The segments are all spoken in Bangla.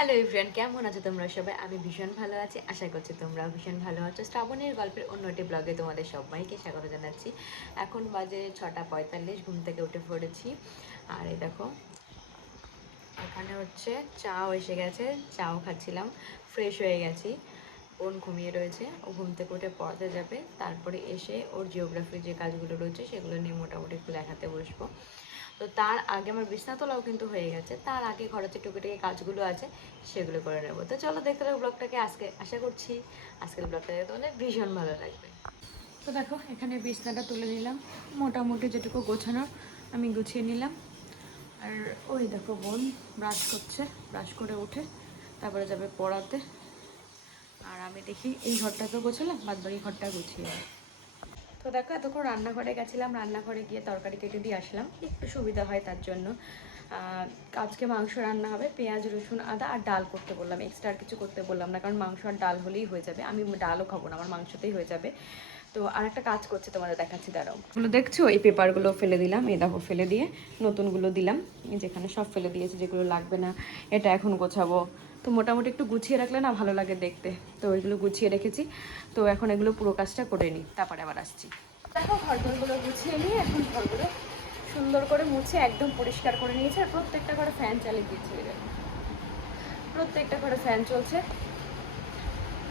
হ্যালো এভরিয়ান কেমন আছো তোমরা সবাই? আমি ভীষণ ভালো আছি। আশা করছি তোমরা ভীষণ ভালো আছো। শ্রাবণের গল্পের অন্য একটি ব্লগে তোমাদের সবাইকে স্বাগত জানাচ্ছি। এখন বাজে ছটা পঁয়তাল্লিশ, ঘুম থেকে উঠে পড়েছি। আর এই দেখো, এখানে হচ্ছে চাও এসে গেছে। চাও খাচ্ছিলাম ফ্রেশ হয়ে গেছি। বোন ঘুমিয়ে রয়েছে। ও ঘুম থেকে উঠে পড়াতে যাবে। তারপরে এসে ওর জিওগ্রাফির যে কাজগুলো রয়েছে, সেগুলো নিয়ে মোটামুটি একটু লেখাতে বসবো। তো তার আগে আমার বিছনা তোলাও কিন্তু হয়ে গেছে। তার আগে ঘরের যে টুকিটাকি কাজগুলো আছে, সেগুলো করে নেব। তো চলো দেখতে থাকো ব্লগটাকে। আজকে আশা করছি আজকের ব্লগটা দেখতে তোমাদের ভীষণ ভালো লাগবে। তো দেখো, এখানে বিছনাটা তুলে নিলাম। মোটামুটি যেটুকু গোছানোর আমি গুছিয়ে নিলাম। আর ওই দেখো বোন ব্রাশ করছে, ব্রাশ করে উঠে তারপরে যাবে পড়াতে। আর আমি দেখি এই ঘরটা তো গোছালাম, বাদ বাকি ঘরটা গুছিয়ে তো দেখো, এতক্ষণ রান্নাঘরে গেছিলাম, রান্নাঘরে গিয়ে তরকারি কেটে দিয়ে আসলাম। একটু সুবিধা হয় তার জন্য। আজকে মাংস রান্না হবে, পেঁয়াজ, রসুন, আদা আর ডাল করতে বললাম। এক্সট্রা আর কিছু করতে বললাম না, কারণ মাংস আর ডাল হলেই হয়ে যাবে। আমি ডালও খাব না, আমার মাংসতেই হয়ে যাবে। তো আর একটা কাজ করছে, তোমাদের দেখাচ্ছি, দাঁড়াও। ওগুলো দেখছ? এই পেপারগুলো ফেলে দিলাম, এই দেখো, ফেলে দিয়ে নতুনগুলো দিলাম। যেখানে সব ফেলে দিয়েছি, যেগুলো লাগবে না, এটা এখন গোছাবো। তো মোটামুটি একটু গুছিয়ে রাখলে না ভালো লাগে দেখতে। তো ওইগুলো গুছিয়ে রেখেছি। তো এখন এগুলো পুরো কাজটা করে নিই। তারপরে আবার আসছি। দেখো ঘরগুলো গুছিয়ে নিয়ে এখন ঘরগুলো সুন্দর করে মুছে একদম পরিষ্কার করে নিয়েছে আর প্রত্যেকটা ঘরে ফ্যান চালিয়ে দিয়েছে প্রত্যেকটা ঘরে ফ্যান চলছে।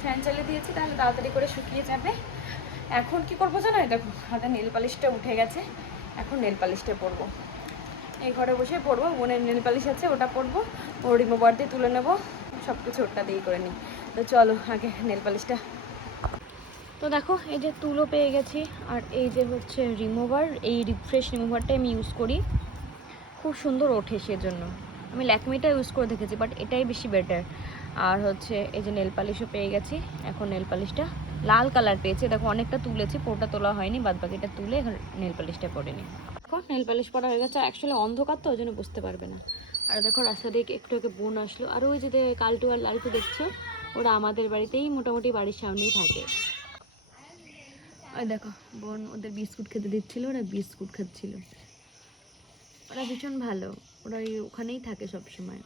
ফ্যান চালিয়ে দিয়েছি, তাহলে তাড়াতাড়ি করে শুকিয়ে যাবে। এখন কি করব জানো? দেখো হাতে নেল পালিশটা উঠে গেছে। এখন নেল পালিশটা পরবো। এই ঘরে বসে পরবো। বোনের নেল পালিশ আছে, ওটা পরবো। ও রিমোভার দিয়ে তুলে নেব। সব কিছু ওটা দিয়েই করে নিই। তো চলো আগে নেল পালিশটা। তো দেখো, এই যে তুলো পেয়ে গেছি, আর এই যে হচ্ছে রিমুভার এই রিফ্রেশ রিমুভারটা আমি ইউজ করি। খুব সুন্দর ওঠে সেজন্য। আমি ল্যাকমিটা ইউজ করে দেখেছি বাট এটাই বেশি বেটার আর হচ্ছে এই যে নেল পালিশও পেয়ে গেছি, এখন নেল পালিশটা। লাল কালার পেয়েছে, দেখো অনেকটা তুলেছি পোটা তোলা হয়নি, বাদ বাকিটা তুলে এখন নেল পালিশটা পরে নিই। দেখো, নেল পালিশ পরা হয়ে গেছে অ্যাকচুয়ালি অন্ধকার তো, ওই জন্য বুঝতে পারবে না। আর দেখো রাস্তা দিয়ে একটু একটু বোন আসলো। আর ওই যে কালটু আর লালটু দেখছ? ওরা আমাদের বাড়িতেই মোটামুটি বাড়ির সামনেই থাকে। ওই দেখো বোন ওদের বিস্কুট খেতে দিচ্ছিল ওরা বিস্কুট খাচ্ছিল। ওরা ভীষণ ভালো। ওরা ওখানেই থাকে সব সময়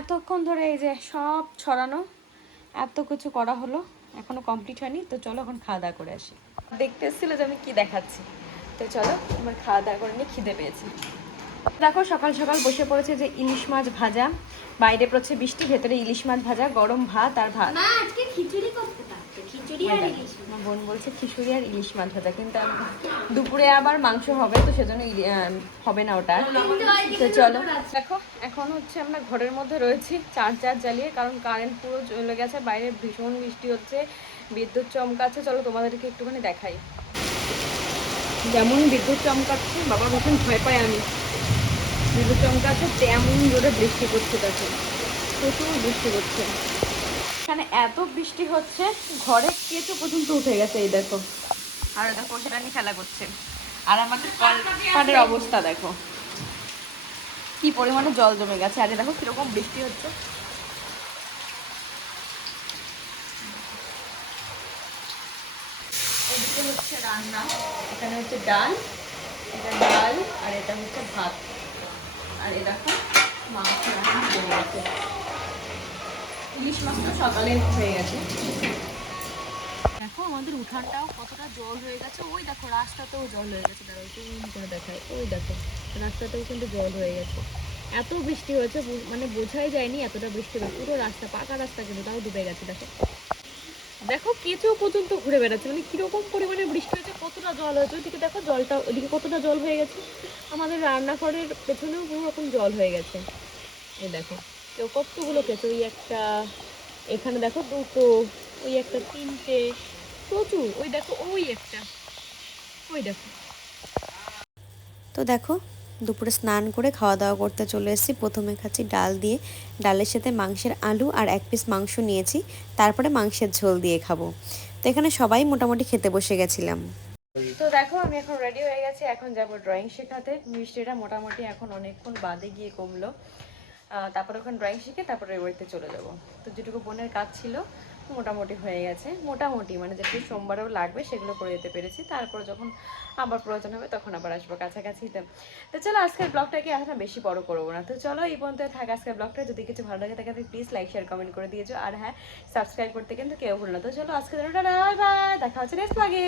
এতক্ষণ ধরে এই যে সব ছড়ানো এত কিছু করা হলো এখনও কমপ্লিট হয়নি তো চলো এখন খাওয়া দাওয়া করে আসি। দেখতে এসেছিল যে আমি কি দেখাচ্ছি। তো চলো আমার খাওয়া দাওয়া করে নিয়ে খিদে পেয়েছি। দেখো সকাল সকাল বসে পড়েছে যে ইলিশ মাছ ভাজা। বাইরে পড়ছে বৃষ্টি ভেতরে ইলিশ মাছ ভাজা গরম ভাত আর ভাত। আজকে খিচুড়ি করতে বোন বলছে খিচুড়ি আর ইলিশ মাছ ভাজা কিন্তু দুপুরে আবার মাংস হবে তো সেজন্য হবে না ওটা। তো চলো দেখো এখন হচ্ছে আমরা ঘরের মধ্যে রয়েছি চার্জার জ্বালিয়ে কারণ কারেন্ট পুরো চলে গেছে বাইরে ভীষণ বৃষ্টি হচ্ছে বিদ্যুৎ চমকাচ্ছে। চলো তোমাদেরকে একটুখানি দেখাই। যেমন বিদ্যুৎ চমকাচ্ছে, বাবা ভীষণ ভয় পাই আমি। বিদ্যুৎ চমকাচ্ছে তেমন জোরে বৃষ্টি করছে দেখো। প্রচুর বৃষ্টি করছে এখানে এত বৃষ্টি হচ্ছে ঘরে কেঁচো পর্যন্ত উঠে গেছে, এই দেখো। আর দেখো, সেটা নিয়ে খেলা করছে। আর আমাদের অবস্থা দেখো। কি পরিমাণে জল জমে গেছে, আরে দেখো কীরকম বৃষ্টি হচ্ছে। এদিকে হচ্ছে রান্না। এখানে হচ্ছে ডাল, এটা ডাল আর এটা হচ্ছে ভাত। আর এ দেখো মাংস রান্না হয়ে গেছে ইলিশ মাছ তো সকালে হয়ে গেছে। দেখো, আমাদের উঠানটাও কতটা জল হয়ে গেছে। ওই দেখো, রাস্তাতেও জল হয়ে গেছে। দাঁড়াও করে দেখায় ওই দেখো, রাস্তাতেও কিন্তু জল হয়ে গেছে। এত বৃষ্টি হয়েছে মানে বোঝাই যায়নি এতটা বৃষ্টি হয়েছে। পুরো রাস্তা, পাকা রাস্তা কিন্তু, তাও ডুবে গেছে, দেখো। দেখো কেঁচো পর্যন্ত ঘুরে বেড়াচ্ছে। মানে কীরকম পরিমাণে বৃষ্টি হয়েছে, কতটা জল হয়েছে। ওইদিকে দেখো জলটা, ওইদিকে কতটা জল হয়ে গেছে। আমাদের রান্নাঘরের পেছনেও পুরো রকম জল হয়ে গেছে। এই দেখো, তো কতগুলো কেঁচো, ওই একটা, এখানে দেখো দুটো, ওই একটা তিনটে, প্রচুর। ওই দেখো, ওই একটা, ওই দেখো। তো দেখো দুপুরে স্নান করে খাওয়া দাওয়া করতে চলে এসেছি। প্রথমে খাচ্ছি ডাল দিয়ে। ডালের সাথে মাংসের আলু আর এক পিস মাংস নিয়েছি। তারপরে মাংসের ঝোল দিয়ে খাব। তো এখানে সবাই মোটামুটি খেতে বসে গেছিলাম। তো দেখো, আমি এখন রেডি হয়ে গেছি। এখন যাব ড্রয়িং শেখাতে। মিষ্টিটা মোটামুটি এখন অনেকক্ষণ বাদে গিয়ে কমলো। তারপর ওখানে ড্রয়িং শিখে তারপরে বাড়িতে চলে যাব। তো যেটুকু বোনের কাজ ছিল মোটামুটি হয়ে গেছে। মোটামুটি মানে যেগুলো সোমবারেও লাগবে সেগুলো করে দিতে পেরেছি। তারপর যখন আবার প্রয়োজন হবে তখন আবার আসব কাছাকাছিতে। তো চলো আজকের ব্লগটাকে এখন বেশি বড় করব না। তো চলো এই পর্যন্ত থাক আজকের ব্লগটা। যদি কিছু ভালো লাগে থাকে প্লিজ লাইক শেয়ার কমেন্ট করে দিয়েছ। আর হ্যাঁ সাবস্ক্রাইব করতে কিন্তু কেউ ভুল না। তো চলো আজকে দেখা হচ্ছে নেক্সট ব্লগে